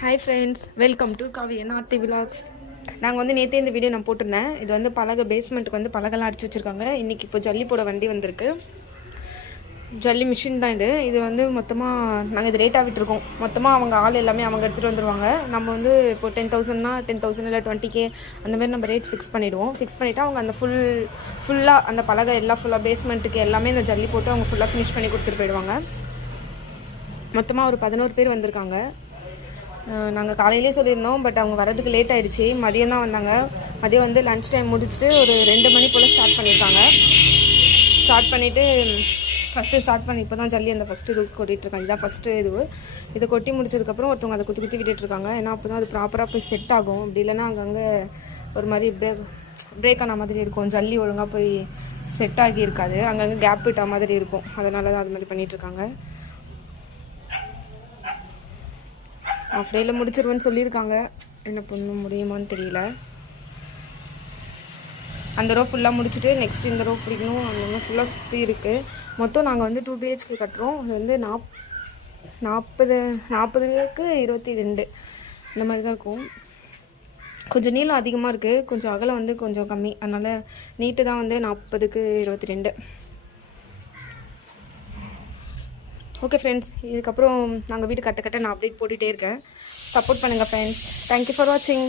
Hi friends, welcome to காவி நார்த்தி vlogs. நாங்கள் வந்து நேற்றே இந்த வீடியோ நான் போட்டிருந்தேன். இது வந்து பலகை பேஸ்மெண்ட்டுக்கு வந்து பலகெல்லாம் அடிச்சு வச்சுருக்காங்க. இன்றைக்கி இப்போ ஜல்லி போட வண்டி வந்திருக்கு. ஜல்லி மிஷின் தான் இது. இது வந்து மொத்தமாக நாங்கள் இது ரேட்டாக விட்டுருக்கோம். மொத்தமாக அவங்க ஆள் எல்லாமே அவங்க எடுத்துகிட்டு வந்துடுவாங்க. நம்ம வந்து இப்போ 10,000னா 10,000 இல்லை 20K அந்தமாதிரி நம்ம ரேட் ஃபிக்ஸ் பண்ணிவிடுவோம். ஃபிக்ஸ் பண்ணிவிட்டு அவங்க அந்த ஃபுல்லாக அந்த பலகை எல்லாம் ஃபுல்லாக பேஸ்மெண்ட்டுக்கு எல்லாமே இந்த ஜல்லி போட்டு அவங்க ஃபுல்லாக ஃபினிஷ் பண்ணி கொடுத்துட்டு போயிடுவாங்க. மொத்தமாக ஒரு 11 பேர் வந்திருக்காங்க. நாங்கள் காலையிலே சொல்லியிருந்தோம், பட் அவங்க வரதுக்கு லேட் ஆகிடுச்சி. மதியம் தான் வந்தாங்க. மதியம் வந்து லன்ச் டைம் முடிச்சுட்டு ஒரு 2 மணி போல் ஸ்டார்ட் பண்ணியிருக்காங்க. ஸ்டார்ட் பண்ணிவிட்டு ஸ்டார்ட் பண்ணி இப்போ தான் ஜல்லி அந்த ஃபஸ்ட்டு இது கொட்டிகிட்ருக்காங்க. இதுதான் ஃபஸ்ட்டு இதை கொட்டி முடிச்சதுக்கப்புறம் ஒருத்தவங்க அதை குத்தி விட்டுட்ருக்காங்க. ஏன்னா அப்போ தான் அது ப்ராப்பராக போய் செட் ஆகும். அப்படி இல்லைன்னா அங்கங்கே ஒரு மாதிரி பிரேக் ஆன மாதிரி இருக்கும். ஜல்லி ஒழுங்காக போய் செட் ஆகி இருக்காது, அங்கங்கே கேப் விட்ட மாதிரி இருக்கும். அதனால தான் அது மாதிரி பண்ணிகிட்ருக்காங்க. ஃப்ரையில் முடிச்சிருவேன்னு சொல்லியிருக்காங்க. என்ன பண்ண முடியுமான்னு தெரியல. அந்த ரோ ஃபுல்லாக முடிச்சுட்டு நெக்ஸ்ட் இந்த ரோ பிடிக்கணும். அந்த ஃபுல்லாக சுற்றி இருக்குது. மொத்தம் நாங்கள் வந்து 2 BHK கட்டுறோம். அது வந்து 40க்கு 22 இந்த மாதிரி தான் இருக்கும். கொஞ்சம் நீளம் அதிகமாக இருக்குது, கொஞ்சம் அகலம் வந்து கொஞ்சம் கம்மி. அதனால் நீட்டு தான் வந்து 40க்கு 22. ஓகே ஃப்ரெண்ட்ஸ், இதுக்கப்புறம் நாங்கள் வீடு கட்ட நான் அப்டேட் போட்டுகிட்டே இருக்கேன். சப்போர்ட் பண்ணுங்கள் ஃப்ரெண்ட்ஸ். தேங்க்யூ ஃபார் வாட்சிங்.